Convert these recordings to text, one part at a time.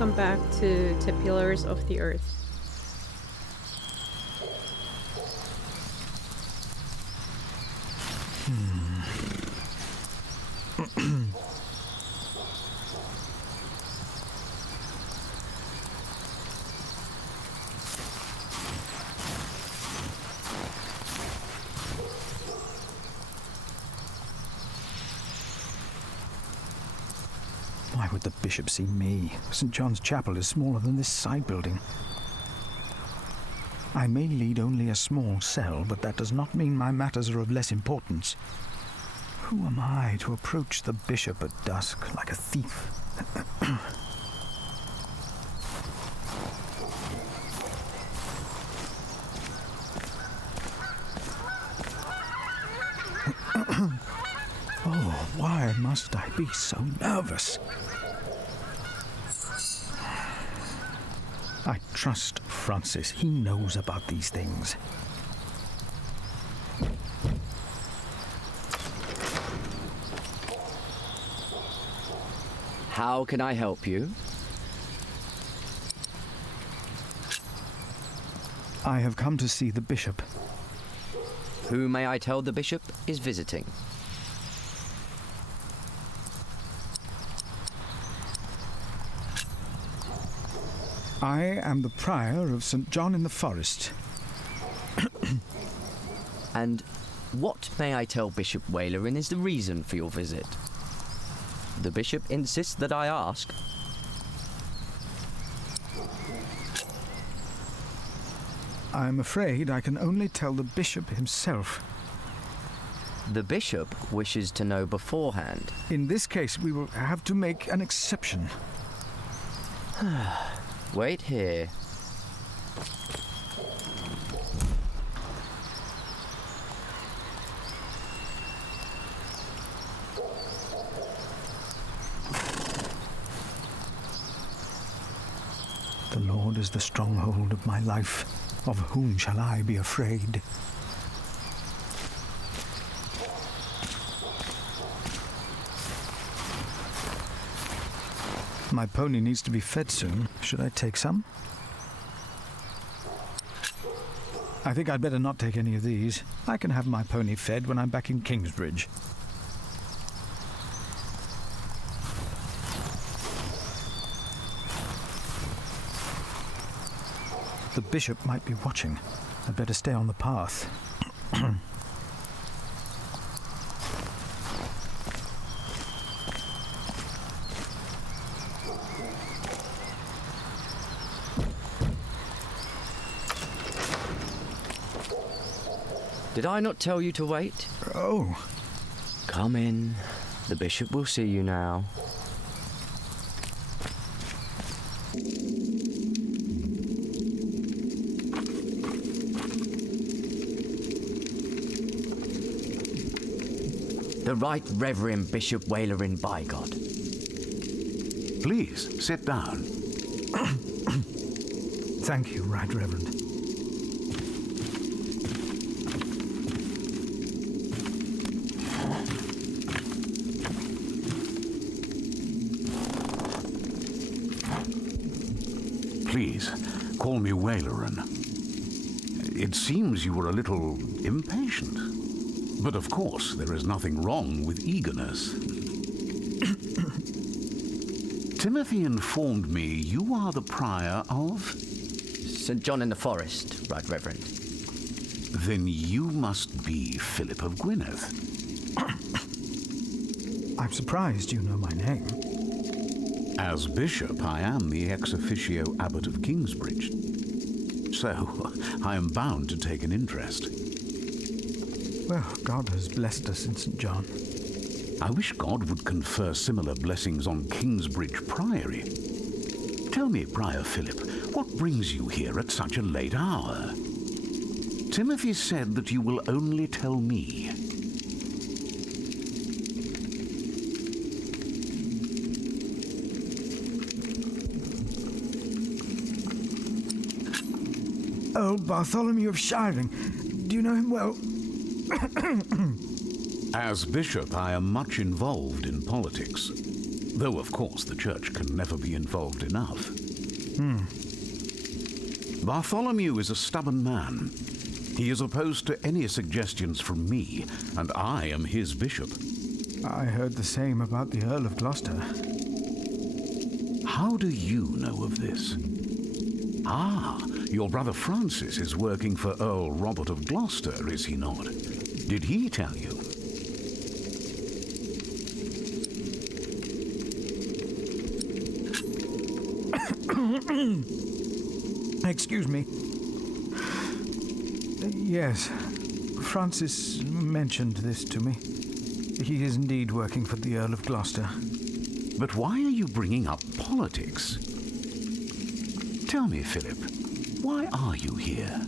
welcome back to Pillars of the Earth. Why would the bishop see me? St. John's Chapel is smaller than this side building. I may lead only a small cell, but that does not mean my matters are of less importance. Who am I to approach the bishop at dusk like a thief? Oh, why must I be so nervous? I trust Francis. He knows about these things. How can I help you? I have come to see the bishop. Who may I tell the bishop is visiting? I am the prior of St. John in the Forest. And what may I tell Bishop Walerin is the reason for your visit? The bishop insists that I ask. I am afraid I can only tell the bishop himself. The bishop wishes to know beforehand. In this case, we will have to make an exception. Wait here. The Lord is the stronghold of my life. Of whom shall I be afraid? My pony needs to be fed soon. Should I take some? I think I'd better not take any of these. I can have my pony fed when I'm back in Kingsbridge. The bishop might be watching. I'd better stay on the path. Did I not tell you to wait? Oh. Come in. The bishop will see you now. The Right Reverend Bishop Walerin, by God. Please, sit down. Thank you, Right Reverend. Please, call me Walerin. It seems you were a little impatient. But of course, there is nothing wrong with eagerness. Timothy informed me you are the prior of... St. John in the Forest, Right Reverend. Then you must be Philip of Gwynedd. I'm surprised you know my name. As bishop, I am the ex officio abbot of Kingsbridge. So, I am bound to take an interest. Well, God has blessed us in St. John. I wish God would confer similar blessings on Kingsbridge Priory. Tell me, Prior Philip, what brings you here at such a late hour? Timothy said that you will only tell me. Old Bartholomew of Shiring. Do you know him well? As bishop, I am much involved in politics. Though, of course, the church can never be involved enough. Bartholomew is a stubborn man. He is opposed to any suggestions from me, and I am his bishop. I heard the same about the Earl of Gloucester. How do you know of this? Ah, your brother Francis is working for Earl Robert of Gloucester, is he not? Did he tell you? Excuse me. Yes, Francis mentioned this to me. He is indeed working for the Earl of Gloucester. But why are you bringing up politics? Tell me, Philip, why are you here?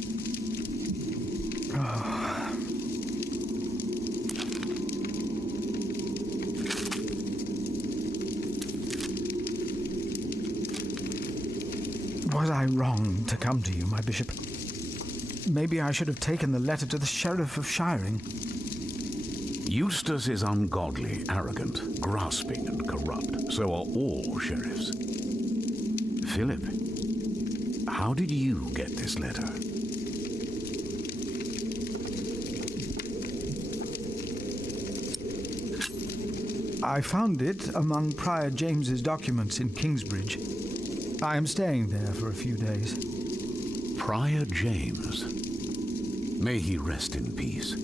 Was I wrong to come to you, my bishop? Maybe I should have taken the letter to the Sheriff of Shiring. Eustace is ungodly, arrogant, grasping, and corrupt. So are all sheriffs. Philip, how did you get this letter? I found it among Prior James's documents in Kingsbridge. I am staying there for a few days. Prior James. May he rest in peace.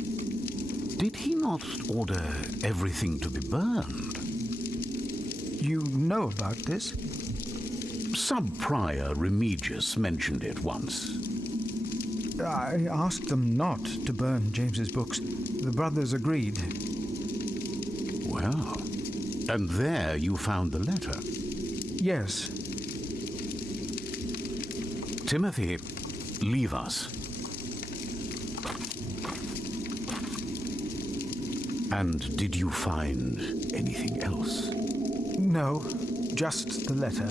Did he not order everything to be burned? You know about this? Sub-Prior Remigius mentioned it once. I asked them not to burn James's books. The brothers agreed. Well, and there you found the letter. Yes. Timothy, leave us. And did you find anything else? No, just the letter.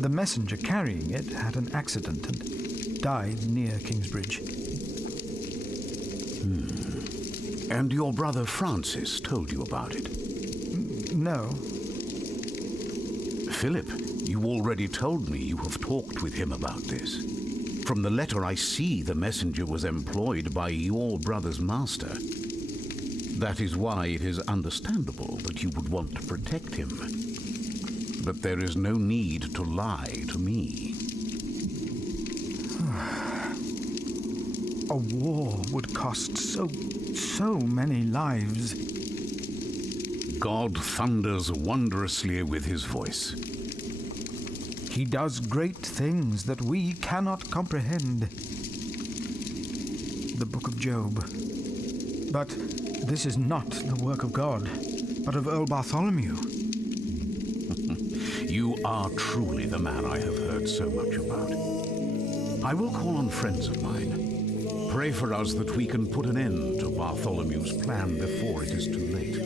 The messenger carrying it had an accident and died near Kingsbridge. And your brother Francis told you about it? No. Philip, you already told me you have talked with him about this. From the letter I see the messenger was employed by your brother's master. That is why it is understandable that you would want to protect him. But there is no need to lie to me. A war would cost so many lives. God thunders wondrously with his voice. He does great things that we cannot comprehend. The Book of Job. But this is not the work of God, but of Earl Bartholomew. You are truly the man I have heard so much about. I will call on friends of mine. Pray for us that we can put an end to Bartholomew's plan before it is too late.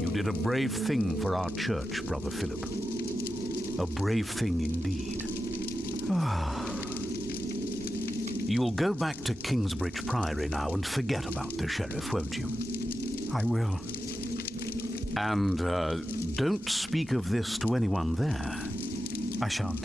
You did a brave thing for our church, Brother Philip. A brave thing indeed. You'll go back to Kingsbridge Priory now and forget about the sheriff, won't you? I will. And don't speak of this to anyone there. I shan't.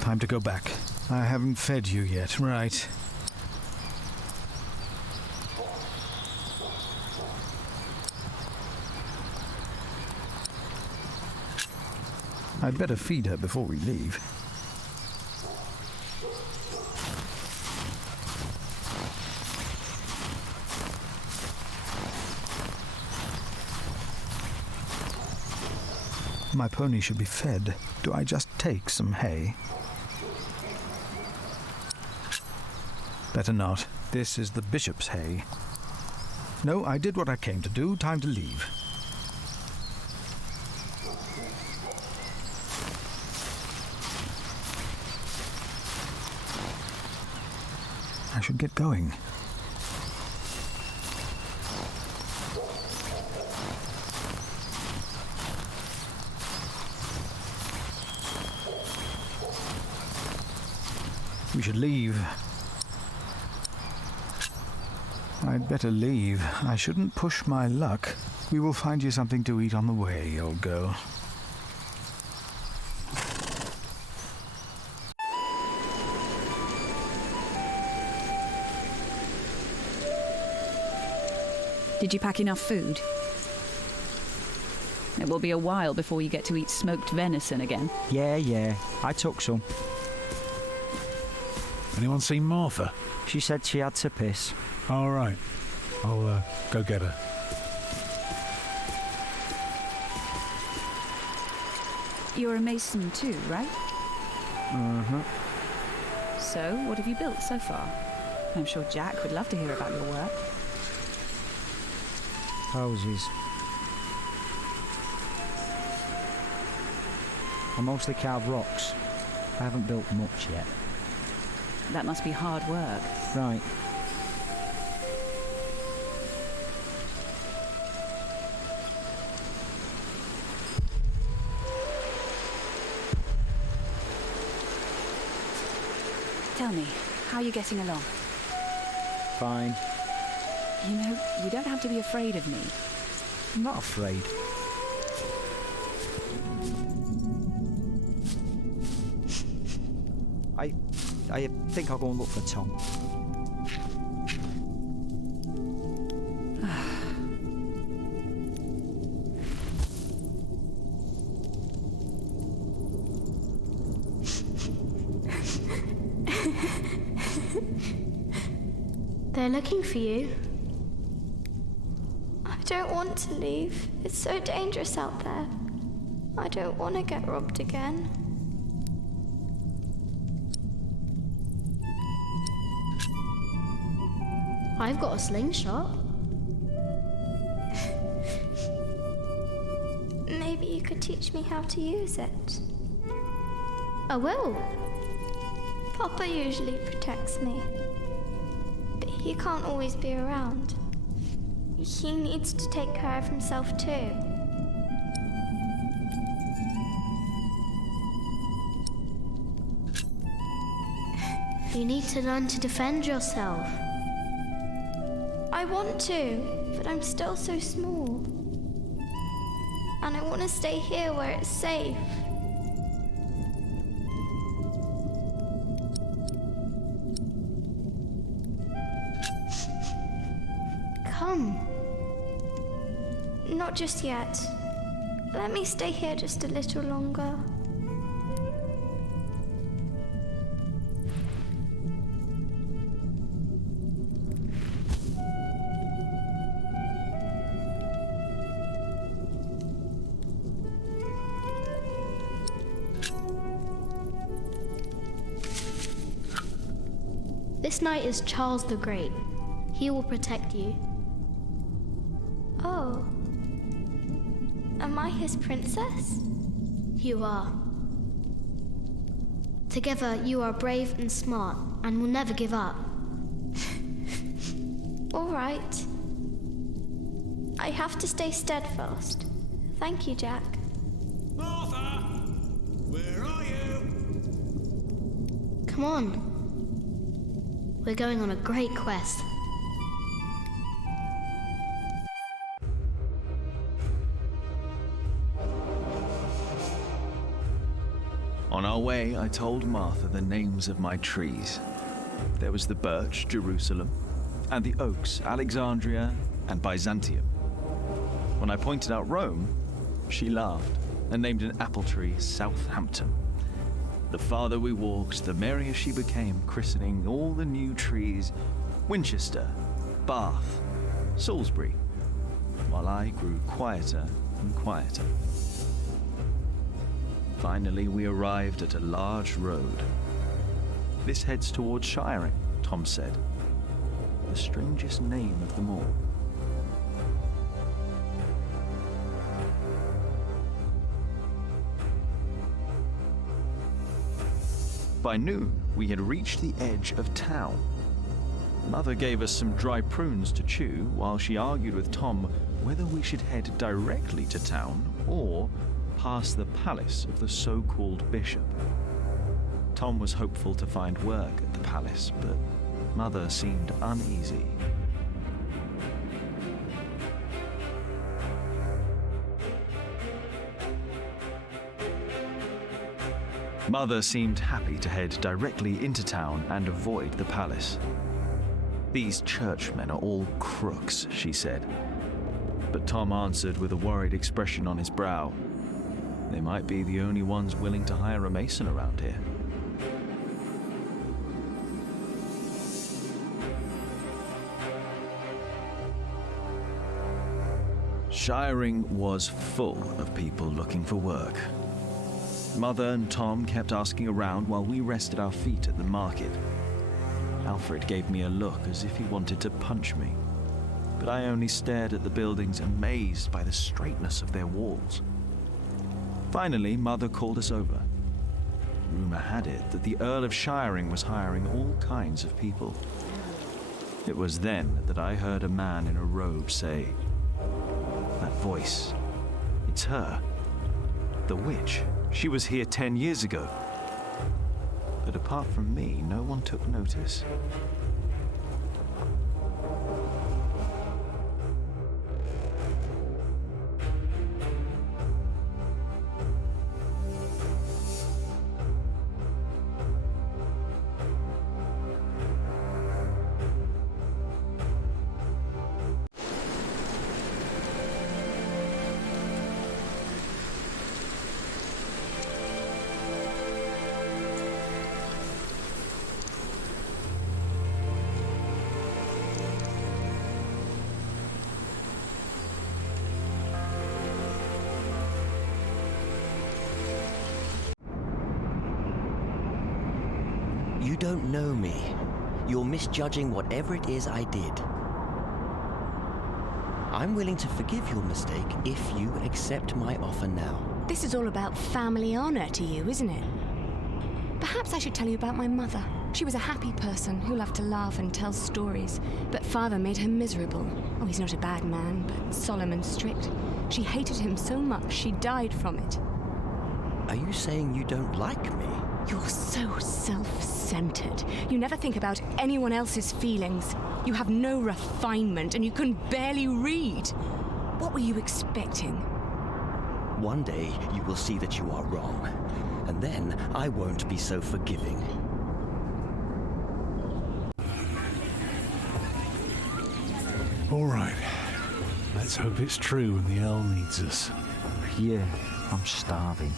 Time to go back. I haven't fed you yet, right? I'd better feed her before we leave. My pony should be fed. Do I just take some hay? Better not. This is the bishop's hay. No, I did what I came to do. Time to leave. I should get going. We should leave. I'd better leave. I shouldn't push my luck. We will find you something to eat on the way, old girl. Did you pack enough food? It will be a while before you get to eat smoked venison again. Yeah, I took some. Anyone seen Martha? She said she had to piss. All right. I'll go get her. You're a mason too, right? Mm-hmm. So, what have you built so far? I'm sure Jack would love to hear about your work. Houses. I mostly carve rocks. I haven't built much yet. That must be hard work. Right. Tell me, how are you getting along? Fine. You know, you don't have to be afraid of me. I'm not afraid. I think I'll go and look for Tom. They're looking for you. I don't want to leave. It's so dangerous out there. I don't want to get robbed again. I've got a slingshot. Maybe you could teach me how to use it. I will. Papa usually protects me, but he can't always be around. He needs to take care of himself too. You need to learn to defend yourself. I want to, but I'm still so small. And I want to stay here where it's safe. Come. Not just yet. Let me stay here just a little longer. This knight is Charles the Great. He will protect you. Oh. Am I his princess? You are. Together, you are brave and smart and will never give up. All right. I have to stay steadfast. Thank you, Jack. Martha! Where are you? Come on. We're going on a great quest. On our way, I told Martha the names of my trees. There was the birch, Jerusalem, and the oaks, Alexandria and Byzantium. When I pointed out Rome, she laughed and named an apple tree Southampton. The farther we walked, the merrier she became, christening all the new trees Winchester, Bath, Salisbury, while I grew quieter and quieter. Finally, we arrived at a large road. This heads towards Shiring, Tom said. The strangest name of them all. By noon, we had reached the edge of town. Mother gave us some dry prunes to chew while she argued with Tom whether we should head directly to town or past the palace of the so-called bishop. Tom was hopeful to find work at the palace, but Mother seemed uneasy. Mother seemed happy to head directly into town and avoid the palace. These churchmen are all crooks, she said. But Tom answered with a worried expression on his brow. They might be the only ones willing to hire a mason around here. Shiring was full of people looking for work. Mother and Tom kept asking around while we rested our feet at the market. Alfred gave me a look as if he wanted to punch me, but I only stared at the buildings, amazed by the straightness of their walls. Finally, Mother called us over. Rumour had it that the Earl of Shiring was hiring all kinds of people. It was then that I heard a man in a robe say, "That voice, it's her. The witch. She was here 10 years ago." But apart from me, no one took notice. You don't know me. You're misjudging whatever it is I did. I'm willing to forgive your mistake if you accept my offer now. This is all about family honor to you, isn't it? Perhaps I should tell you about my mother. She was a happy person who loved to laugh and tell stories, but father made her miserable. Oh, he's not a bad man, but solemn and strict. She hated him so much she died from it. Are you saying you don't like me? You're so self-centered. You never think about anyone else's feelings. You have no refinement and you can barely read. What were you expecting? One day you will see that you are wrong, and then I won't be so forgiving. All right. Let's hope it's true and the Earl needs us. Yeah, I'm starving.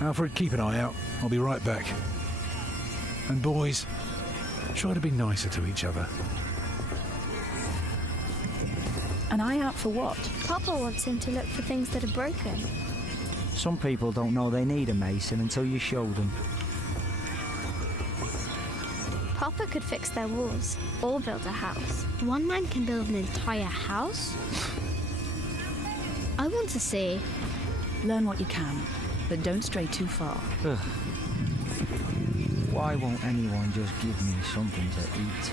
Alfred, keep an eye out. I'll be right back. And boys, try to be nicer to each other. An eye out for what? Papa wants him to look for things that are broken. Some people don't know they need a mason until you show them. Papa could fix their walls or build a house. One man can build an entire house? I want to see. Learn what you can, but don't stray too far. Ugh. Why won't anyone just give me something to eat?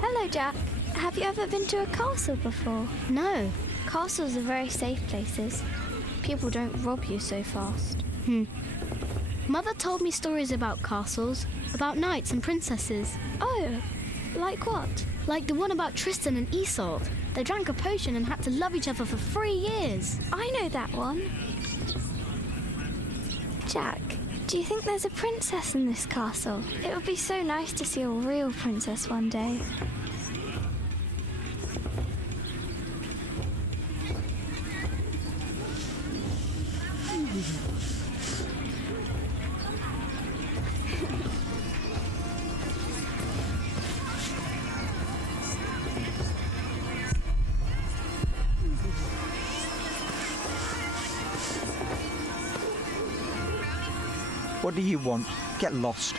Hello, Jack. Have you ever been to a castle before? No. Castles are very safe places. People don't rob you so fast. Mother told me stories about castles, about knights and princesses. Oh, like what? Like the one about Tristan and Isolde. They drank a potion and had to love each other for 3 years. I know that one. Jack, do you think there's a princess in this castle? It would be so nice to see a real princess one day. What do you want? Get lost.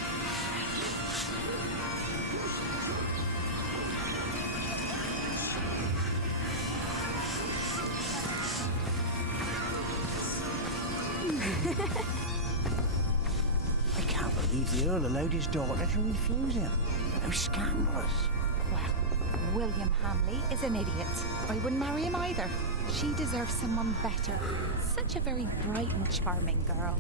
I can't believe the Earl allowed his daughter to refuse him. How scandalous. Well, William Hamley is an idiot. I wouldn't marry him either. She deserves someone better. Such a very bright and charming girl.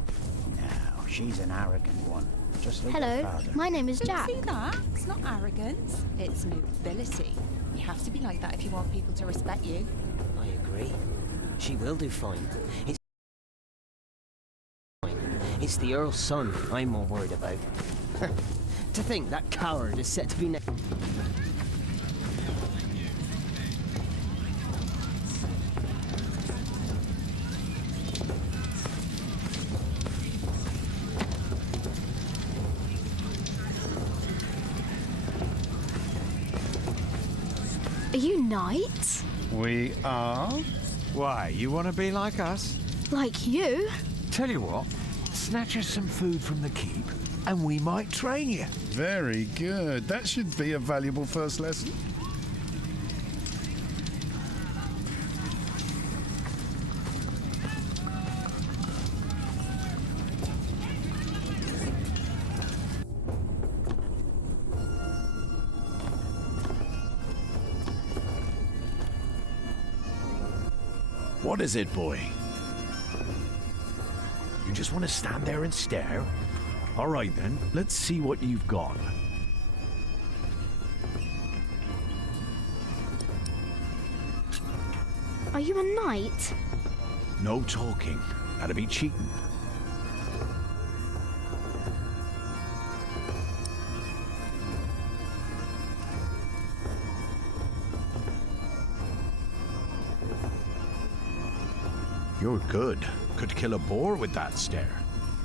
No, she's an arrogant one. Just like Hello, her father. my name is Jack. See that? It's not arrogance. It's nobility. You have to be like that if you want people to respect you. I agree. She will do fine. It's the Earl's son I'm more worried about. To think that coward is set to be next. Are you knights? We are? Why, you want to be like us? Like you? Tell you what, snatch us some food from the keep, and we might train you. Very good. That should be a valuable first lesson. What is it, boy? You just want to stand there and stare? All right, then. Let's see what you've got. Are you a knight? No talking. That'd be cheating. You're good. Could kill a boar with that stare.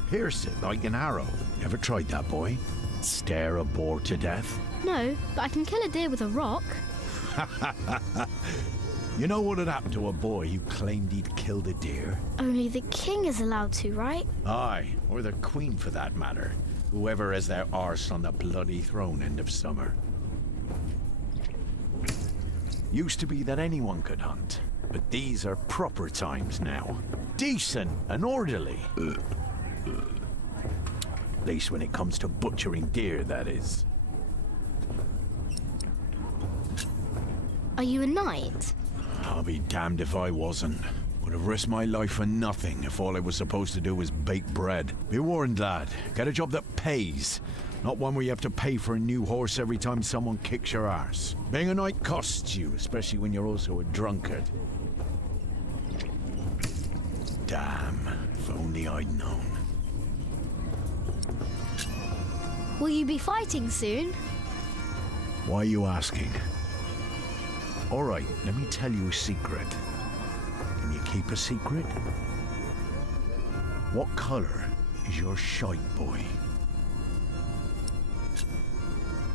Pierce it like an arrow. Ever tried that, boy? Stare a boar to death? No, but I can kill a deer with a rock. You know what had happened to a boy who claimed he'd killed a deer? Only the king is allowed to, right? Aye, or the queen for that matter. Whoever has their arse on the bloody throne end of summer. Used to be that anyone could hunt, but these are proper times now. Decent and orderly. At least when it comes to butchering deer, that is. Are you a knight? I'll be damned if I wasn't. Would have risked my life for nothing if all I was supposed to do was bake bread. Be warned, lad. Get a job that pays. Not one where you have to pay for a new horse every time someone kicks your arse. Being a knight costs you, especially when you're also a drunkard. Damn, if only I'd known. Will you be fighting soon? Why are you asking? All right, let me tell you a secret. Can you keep a secret? What color is your shite, boy?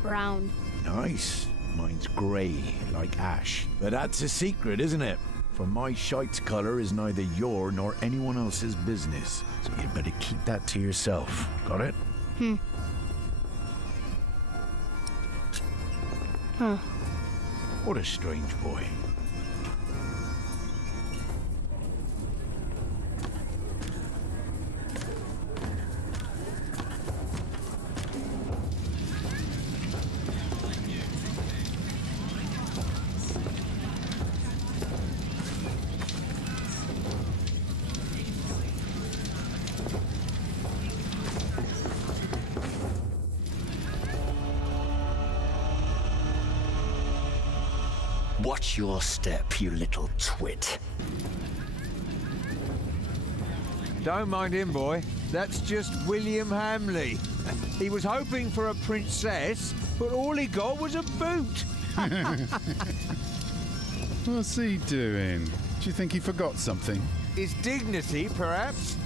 Brown. Nice. Mine's grey, like ash. But that's a secret, isn't it? For my shite's color is neither your nor anyone else's business. So you'd better keep that to yourself. Got it? Huh. What a strange boy. Watch your step, you little twit. Don't mind him, boy. That's just William Hamley. He was hoping for a princess, but all he got was a boot. What's he doing? Do you think he forgot something? His dignity, perhaps?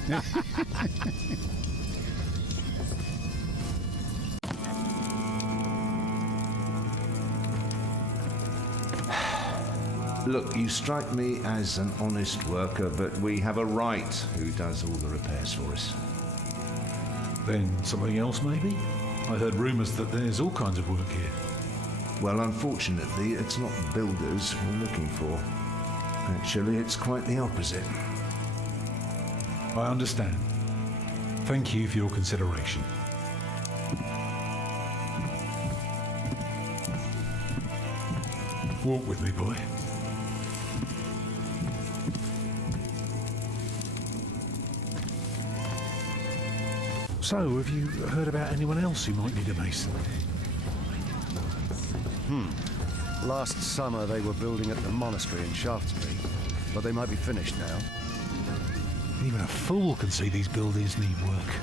Look, you strike me as an honest worker, but we have a right who does all the repairs for us. Then something else, maybe? I heard rumours that there's all kinds of work here. Well, unfortunately, it's not builders we're looking for. Actually, it's quite the opposite. I understand. Thank you for your consideration. Walk with me, boy. So, have you heard about anyone else who might need a mason? Last summer they were building at the monastery in Shaftesbury, but they might be finished now. Even a fool can see these buildings need work.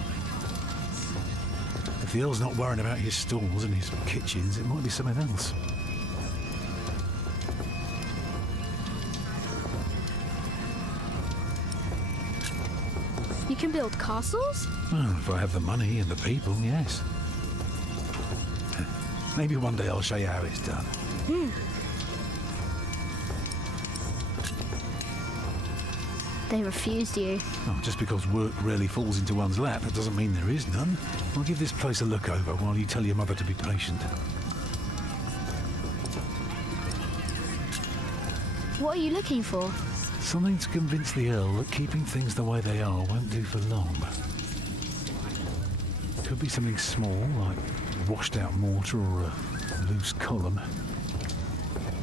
If the Earl's not worrying about his stalls and his kitchens, it might be something else. You can build castles? Well, if I have the money and the people, yes. Maybe one day I'll show you how it's done. They refused you. Oh, just because work rarely falls into one's lap, that doesn't mean there is none. I'll give this place a look over while you tell your mother to be patient. What are you looking for? Something to convince the Earl that keeping things the way they are won't do for long. Could be something small, like washed out mortar or a loose column.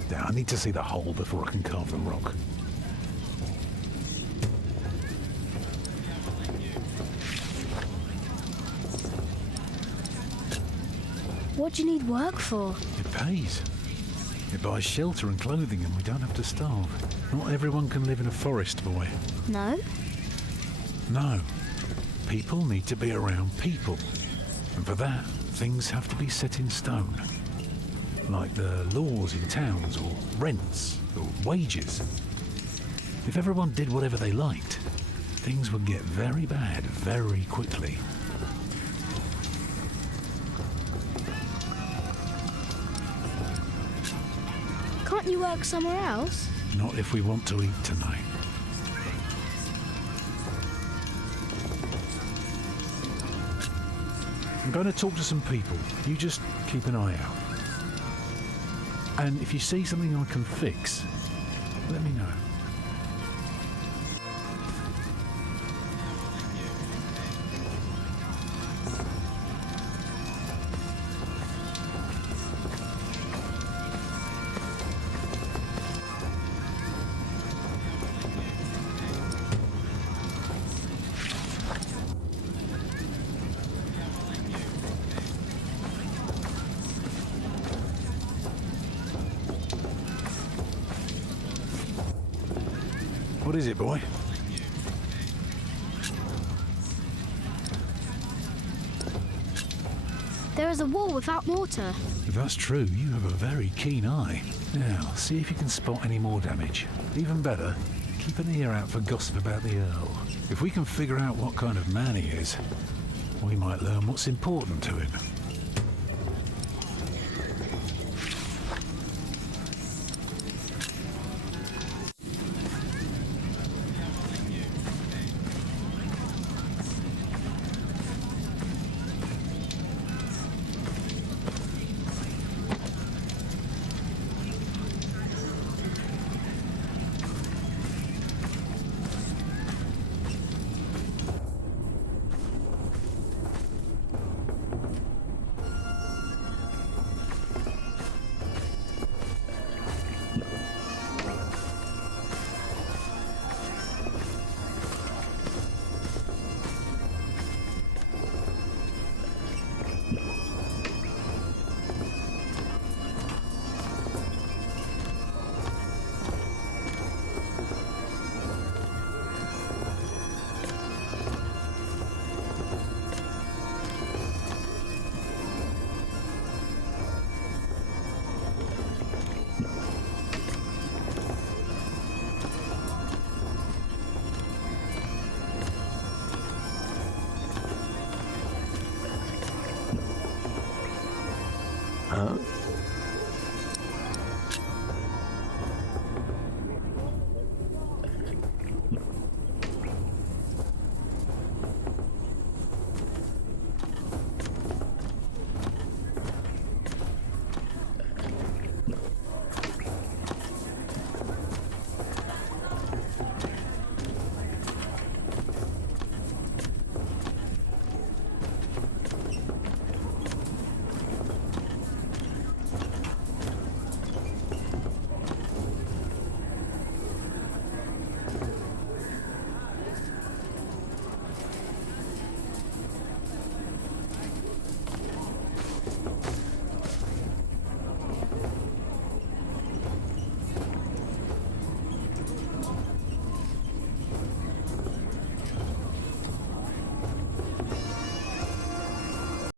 Yeah, I need to see the hole before I can carve the rock. What do you need work for? It pays. It buys shelter and clothing and we don't have to starve. Not everyone can live in a forest, boy. No? No. People need to be around people. And for that, things have to be set in stone. Like the laws in towns, or rents, or wages. If everyone did whatever they liked, things would get very bad very quickly. Can't you work somewhere else? Not if we want to eat tonight. I'm going to talk to some people. You just keep an eye out. And if you see something I can fix, let me know. What is it, boy? There is a wall without mortar. If that's true, you have a very keen eye. Now, see if you can spot any more damage. Even better, keep an ear out for gossip about the Earl. If we can figure out what kind of man he is, we might learn what's important to him. Huh?